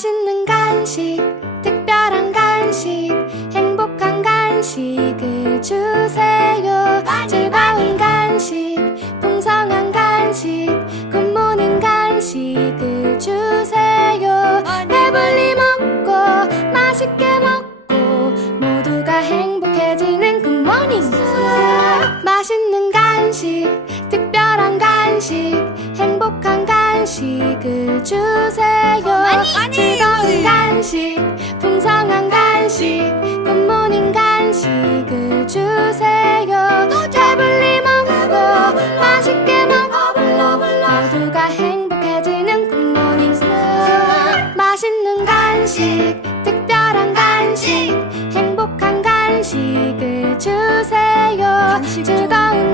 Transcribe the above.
맛있는 간식, 특별한 간식, 행복한 간식을 주세요. 즐거운 간식, 풍성한 간식, 굿모닝 간식을 주세요. 배불리 먹고, 맛있게 먹고, 모두가 행복해지는 굿모닝. 맛있는 간식, 특별한 간식, 행복한 간식을 주세요. 간식 풍성한 간식 굿모닝 간식을 주세요 배불리 먹고 맛있게 먹고 모두가 행복해지는 굿모닝 스낵 맛있는 간식 특별한 간식 행복한 간식을 주세요 즐거운